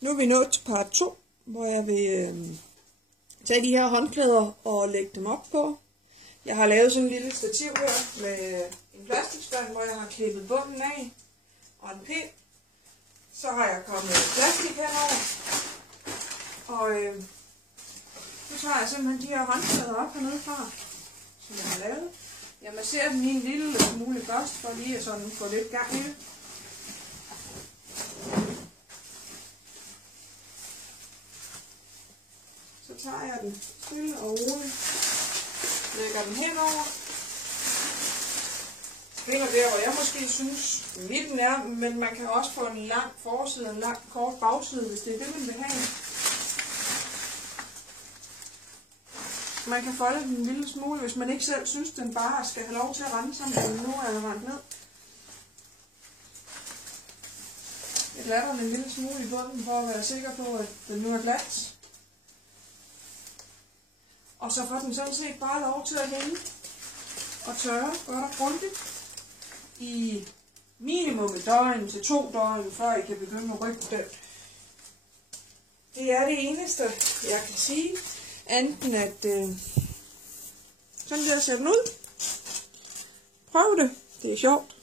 Nu er vi nået til part 2, hvor jeg vil tage de her håndklæder og lægge dem op på. Jeg har lavet sådan en lille stativ her med en plastikspand, hvor jeg har klippet bunden af og en pind. Så har jeg kommet plastik henover, og så tager jeg simpelthen de her håndklæder op hernede fra, som jeg har lavet. Jeg masserer dem i en lille smule først, for lige at sådan få lidt gang i det. Så tager jeg den stille og roligt, lægger den henover. Finder der, hvor jeg måske synes midten er, men man kan også få en lang forside og en lang kort bagside, hvis det er det, man vil have. Man kan folde den en lille smule, hvis man ikke selv synes, den bare skal have lov til at rende, som den nu er rendt ned. Jeg lader den en lille smule i bunden, for at være sikker på, at den nu er glat. Og så får den sådan set bare lov til at hænge og tørre godt og grundigt i minimum et døgn til 2 døgn, før I kan begynde at rykke den. Det er det eneste, jeg kan sige. Enten at sådan der ser den ud. Prøv det. Det er sjovt.